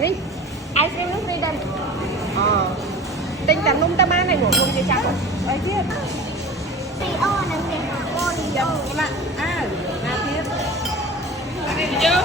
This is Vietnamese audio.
đi ice cream nước đi đây tinh thần nung ta bán này ngủ nung chơi chắc ấy thiết thì ô nâng tiền cô đi dần lại nga thiết đi chưa